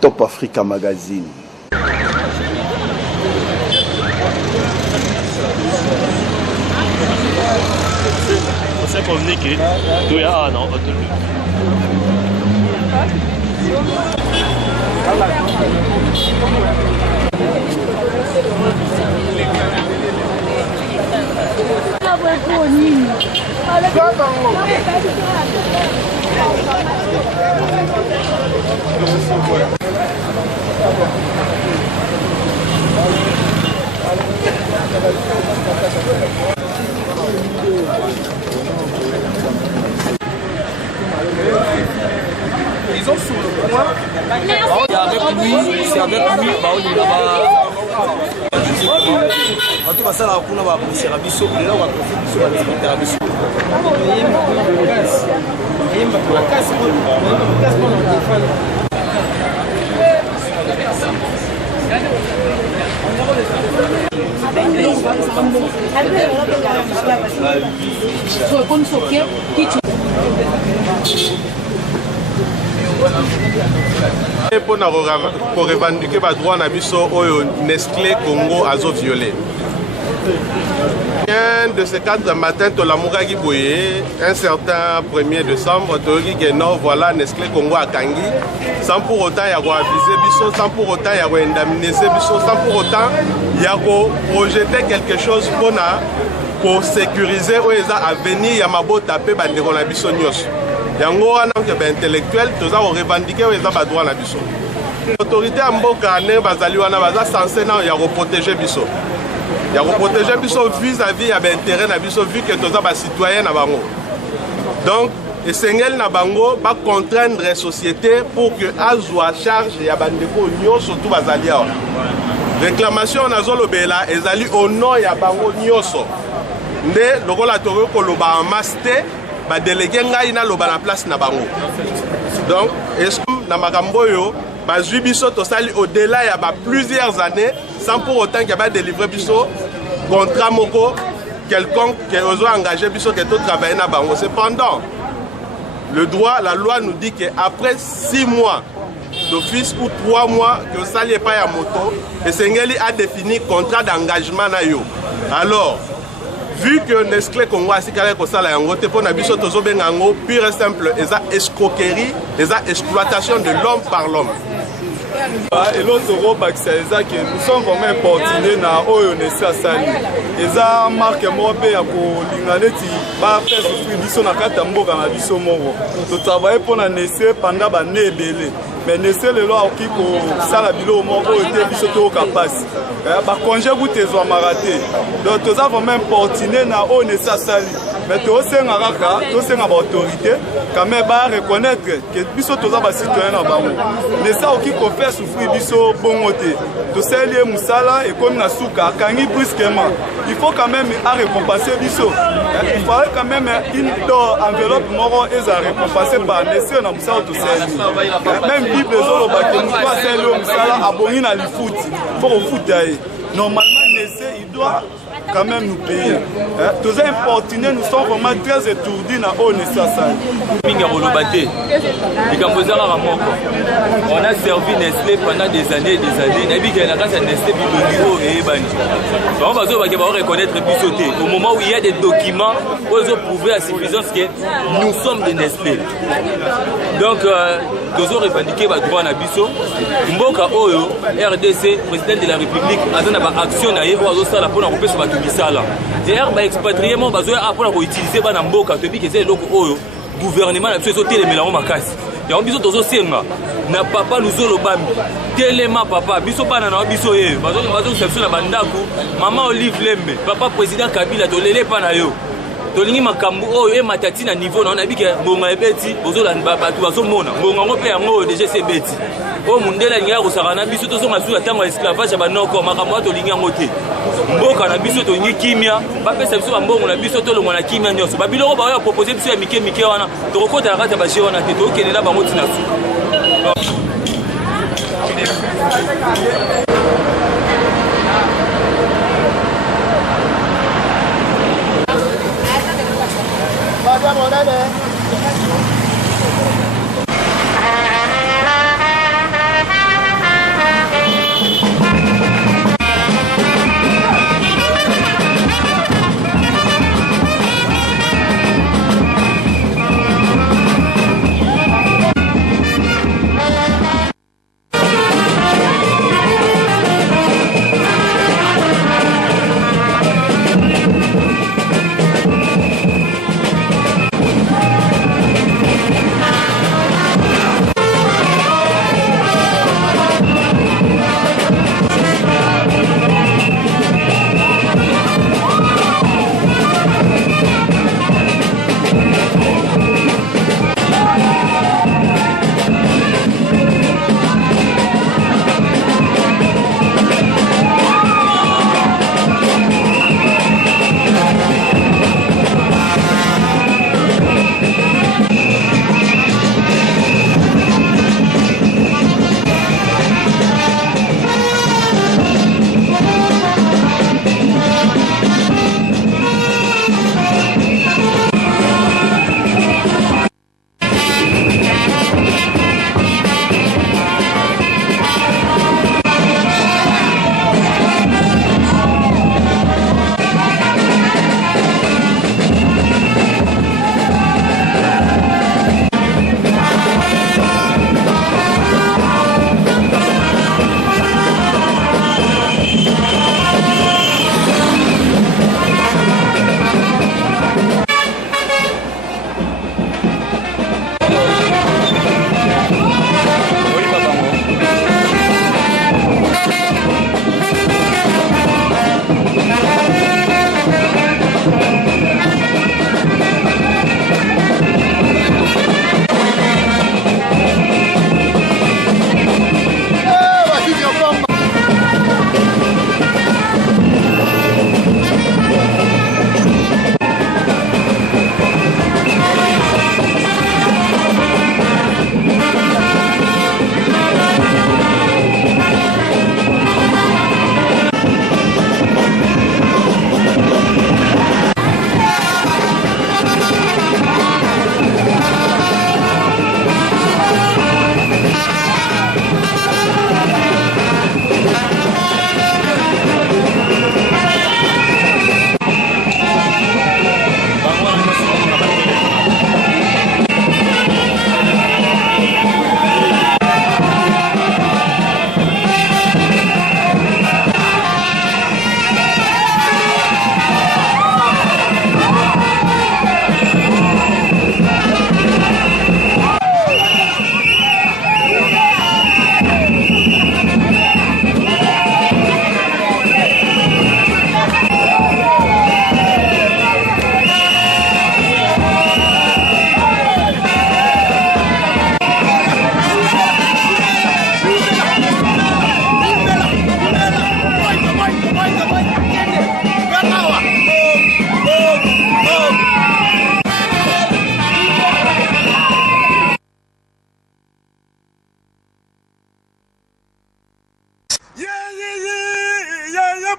Top Africa Magazine. Você comunique, tu ya não, tu. Ils ont sur le point. C'est avec lui, bah on y va. En tout cas, ça là, on va apprécier la biseau. Là, on va apprécier la biseau. Pour revendiquer le droit na biso oyo Nestlé Congo azo violé. De ces 4 matins, Tolamuragi Boye, un certain 1er décembre, Tori Geno, voilà Nestlé Congo à Kangi, sans pour autant y avoir avisé biso, sans pour autant y avoir indemnisé biso, sans pour autant y avoir projeté quelque chose pour sécuriser où ils a venir Yamabo taper bandero na biso nyos. Yango wana ke ba intellectuel toza ko revendiquer où ils a ba droit na biso. L'autorité à Mboka ne bazali wana baza censé na ya protéger biso. Il y a protéger biso vis-à-vis à l'intérêt na biso vu que tous les citoyens na bango. Donc, et Seignel na bango va contraindre la société pour que azwa charge ya bandeko nyo surtout bazali awa. Réclamation na zolo bela ezali au nom ya bango nyoso. Nde lokola toro ko loba amaste ba délégué ngai na loba na place na bango. Donc, est-ce que na makambo yo bazui biso to sali au-delà ya ba plusieurs années sans pour autant qu'il y a délivré biso contrat moko quelconque qui a engagé biso que tout travailler na bango. Cependant, le droit, la loi nous dit qu'après 6 mois d'office ou 3 mois que ça n'est pas à moto, le Seigneur a défini contrat d'engagement na yo. Alors, vu que Nestlé Congo a sikale ko sala yango te pona biso tozo bengango pure et simple, eza escroquerie, eza exploitation de l'homme par l'homme. Et l'autre robe c'est que nous sommes vraiment importunés na oyo nesa sali. Eza marque mobe ya ko linganeti ba faire souffrir biso na kata mboka na biso moko. To travailler pour na nese pendant ba nebele. Mais nese le loi qui ko sala bilo moko était biso to capacité. Ba congé goûter zo maraté. Donc tous avons même importuné na oyo nesa sali. Mais tous ces ngaraka, tous ces autorités quand même ba reconnaître que biso tous ba citoyens na bango. Nesa oki ko faire souffrir biso bongote. Tous ces liés musala et comme na souka kangi brusquement. Il faut quand même à récompenser biso. Il faut quand même une enveloppe moro et à récompenser par nesa na musala tous ces. Même Bible zolo ba que nous pas ces liés musala abongi na li foot. Faut au foot d'ailleurs. Normalement nesa il doit quand même nous payer. Tous les importunés, nous sommes vraiment très étourdis dans le nécessaire. On a servi Nestlé pendant des années et des années. On va reconnaître au moment où il y a des documents où ils ont prouvé à suffisance que nous sommes des Nestlé. Donc, nous avons revendiqué le droit à Bisso. Mboka Oyo, RDC, président de la République, a donné une action pour d'ailleurs, expatrié, on va utiliser les mboka, le gouvernement a fait sauter les mélanges makasi. Il y a un bisou tozo senga. Na papa nous zolo bami. Telema papa, biso bana na biso ye. Bazo section na bandaku. Maman Olive Lembe, papa président Kabila to lele pa na yo. Tolingi makambu oyo e matati na niveau na on bi ke bonga ebeti, bozo la batu bazo mona. Bonga ngo pe yango déjà c'est beti. O mundela ngia ko sakana biso tozo ngasuka tango esclavage ya banoko makambo to lingi ngo te. Mboka na biso to ngi kimia, ba pesa biso mbongo na biso to longo na kimia nyonso. Ba biloko ba yo proposer biso ya mike wana. To kokota na kata ba je wana te to kenela ba moti na su.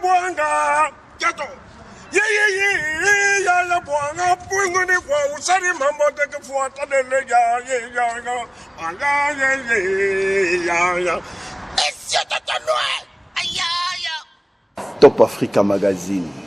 buanga gato ye ya buanga pungu ni kwa usari mambo de ke fuata de le ya anga ya Top Africa Magazine.